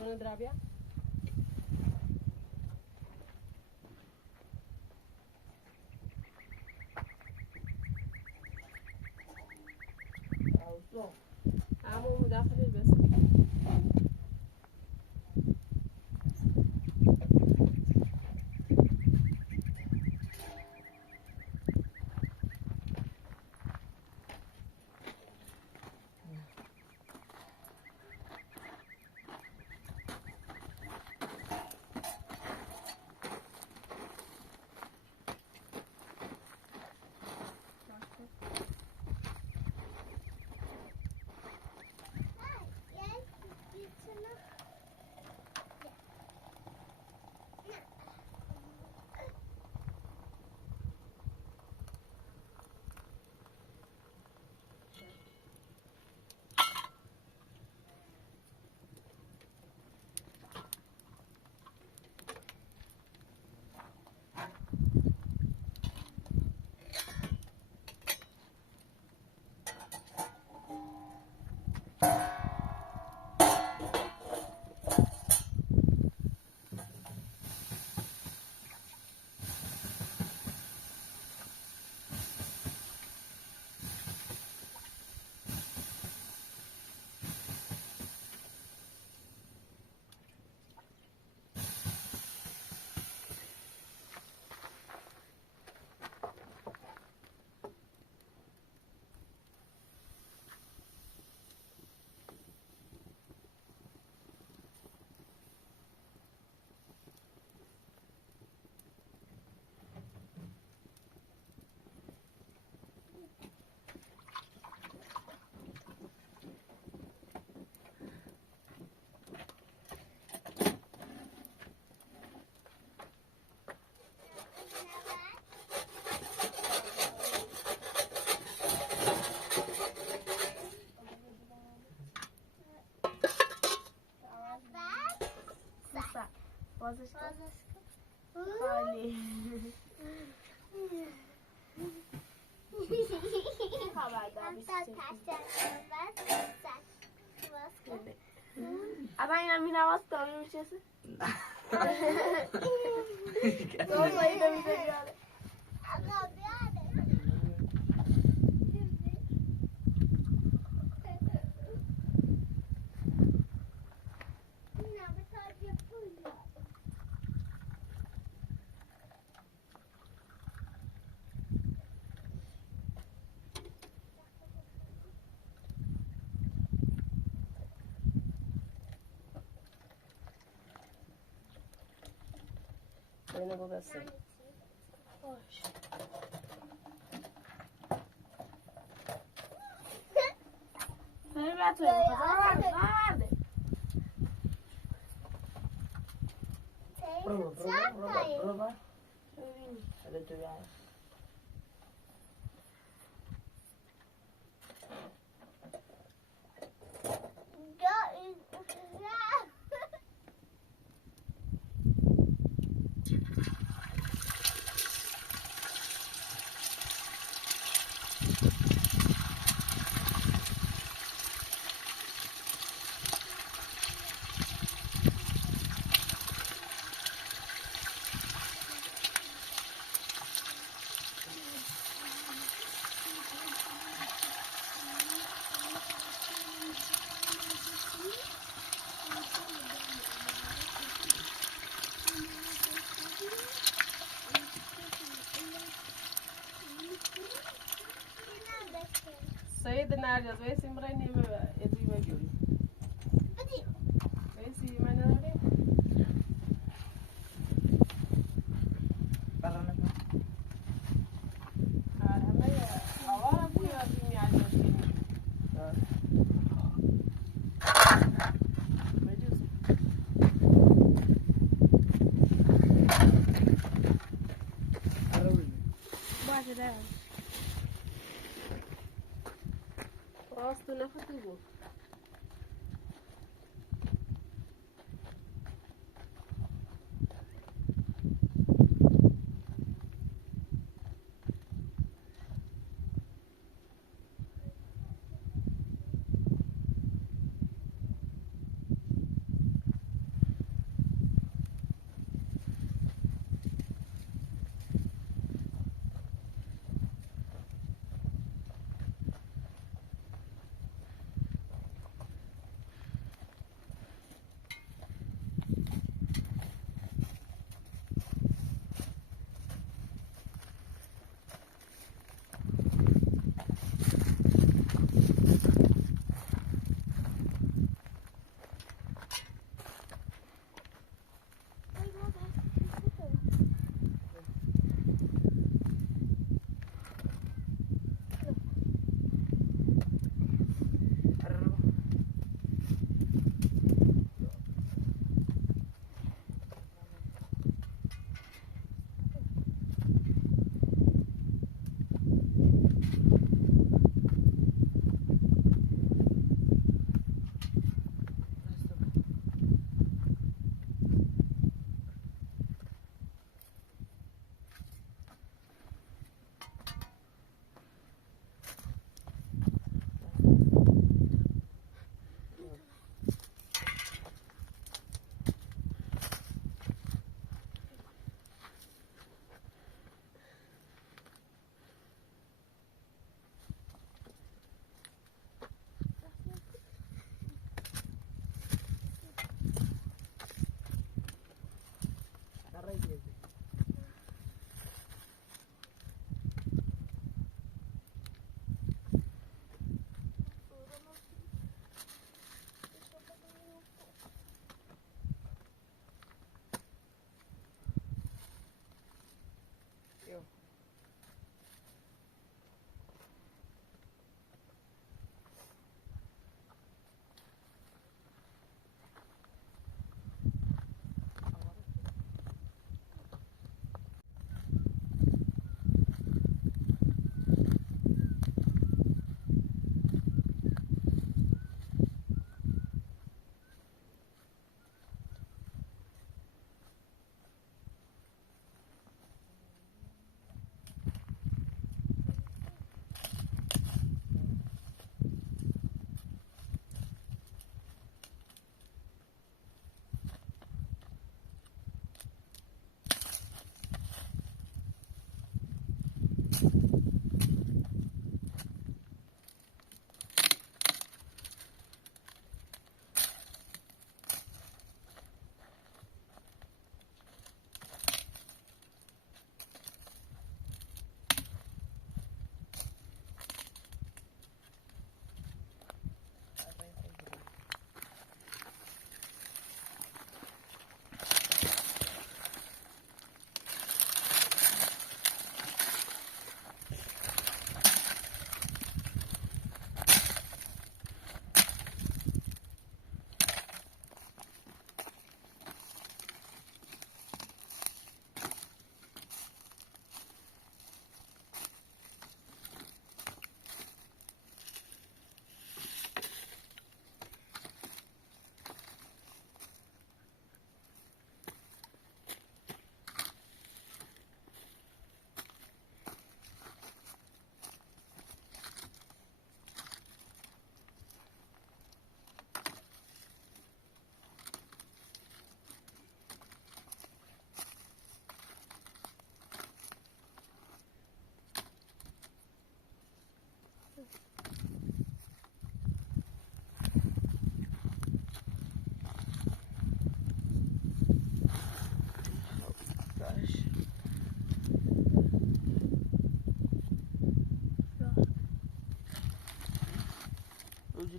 Devono drabia? عمو داخل البس بازش خالی الان اینم این حواست داری میشه دوست اینو میده بیاره اینو بود است. باش. نمی‌تونی بخواد. برو. ببین. تو بیای. سيد النار ويسي مريني يدي ما جولي ويسي ما نوري برا هلا أولا بويا بيني على راست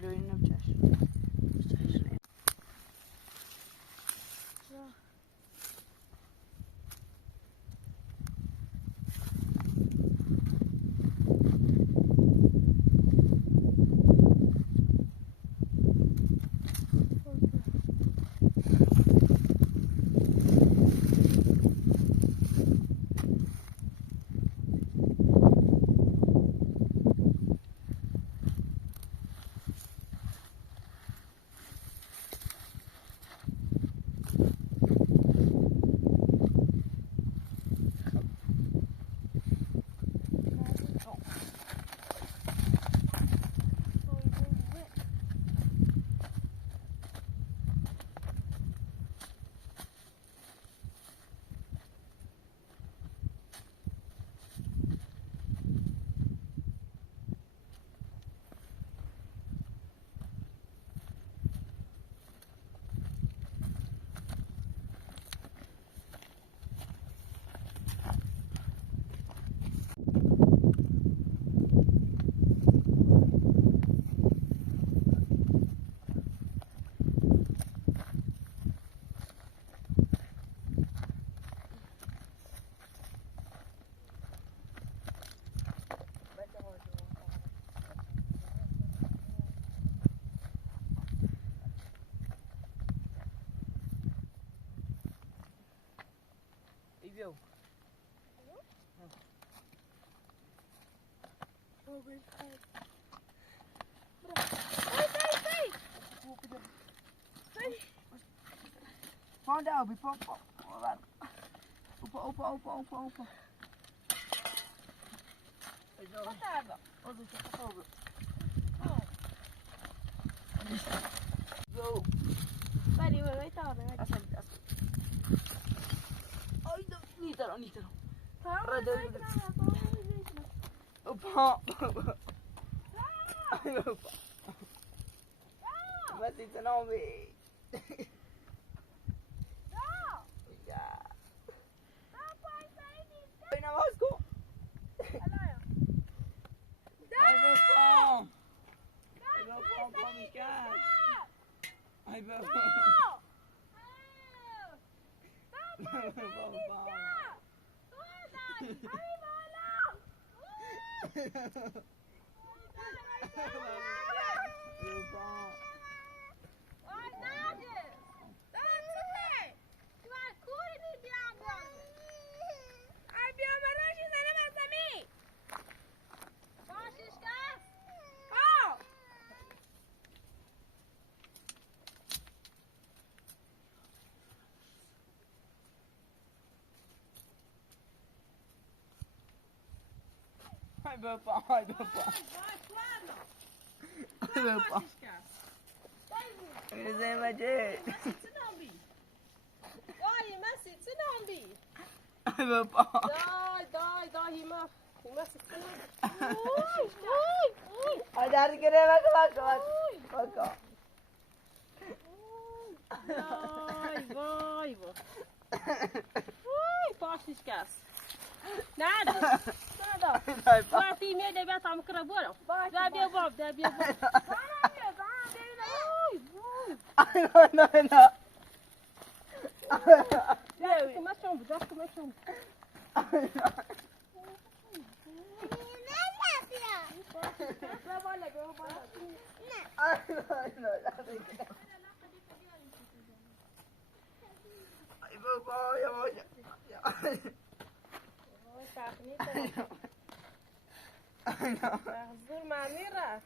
جلوی اینم چشم Viu? Pão de alho, pão. Opa. Go. Pari, vai tavole. Aspetta. Nitalo. Opa. Ma si se no mi. Păi n-am ascult. Hai bă, pom! Hai bă, pom, pomișcaș! Hai bă, pom! Pom, pom! Hai bă, pom, hai bă, pom! Hai bă, pom! Rezerva ce? Oi, mas se não bi. Hai bă, pom! Dai, hima. Ajar kira bak. Vay. Posso esquece. Nada. Vai ter medo de ver tam craboro. Vai ver Bob, vai ver Bob. Não. Já começamos. زور معمیره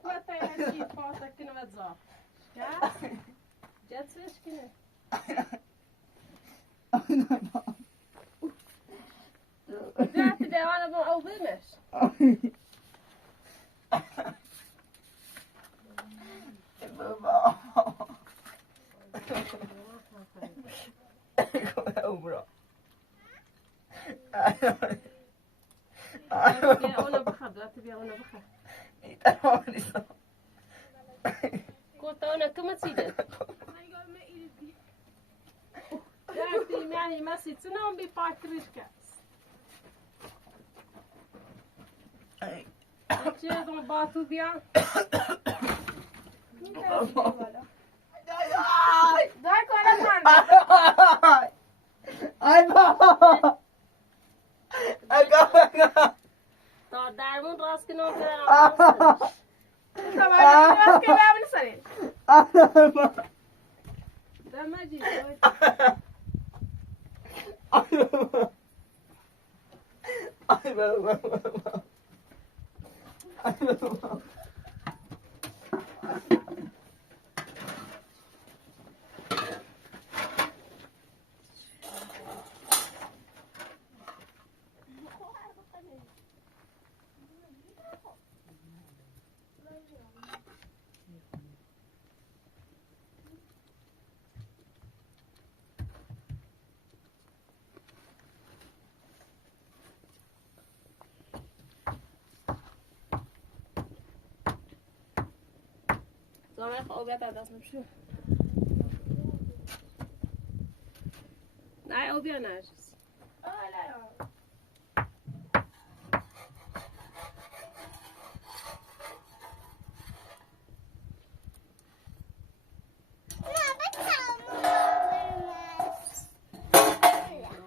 Quanto é que falta aqui no WhatsApp? Já fez que né? Já te deu hora bom ouvir, mas? Conta ona como assim? Já te me mas se não me patrisca. Tinha um bato de ar. Dai coração. Ai, baba. Agora. Tá dar um rasgo não terá. Tá mais que vai me sair. Dá mais de dois. Ai, baba. Zal ik ook dat als een nee, ook weer naar.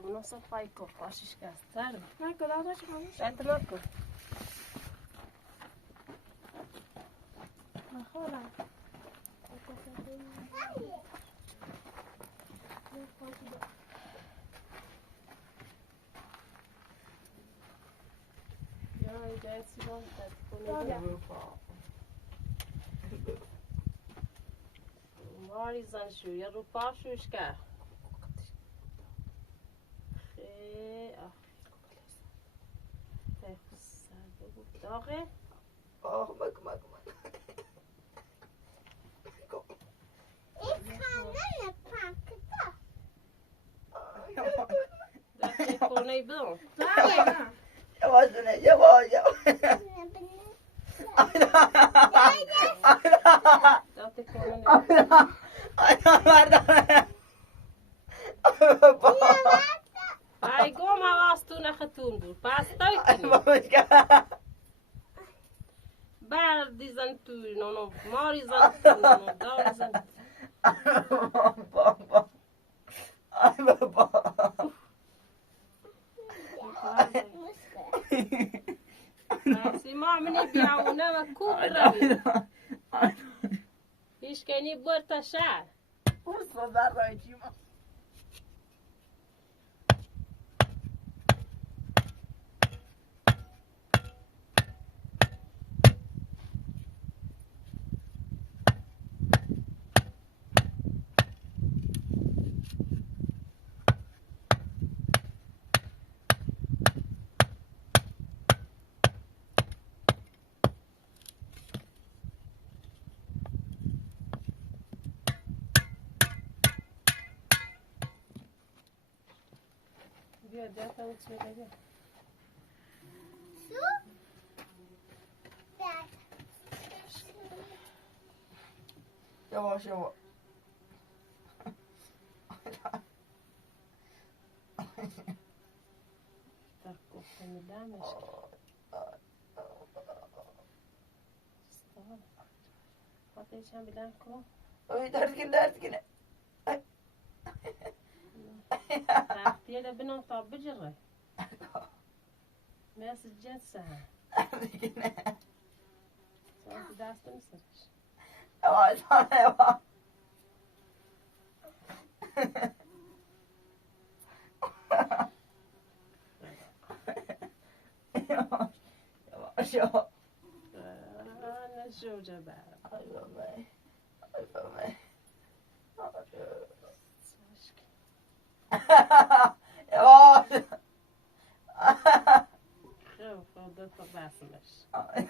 Nossa, pai, que eu posso esquecer. Não, que eu não estou chamando. Já te marco. Olha. Mari zanshu ya rupashu iska. Dagen. Oh, mak. Ik ga naar de pakken. Dat is gewoon niet wel. Jag var så nej, jag var. Dat is gewoon niet. Ai, como was toen naar getoond? Pas thuis. Waar die zijn toe, no, maar die zijn toe, no, daar zijn. Se mama nem piau, não é cubra. Diz que nem bota chá. Urso da noite, mano. دفعه اوت میده. Su. Bak. Yavaş yavaş. Tak گفتم دمش. خاطرش هم بدم کن. Oy dert yine. تحتیه ده بنام تا بجره. مثل جنس هم. Dert yine. سواد دست نمیسرش. Yavaş yavaş. Yavaş yavaş. نشو جبر. Ay baba. Ay baba. Yavaş. خب خب دو تا بسمش. Ay.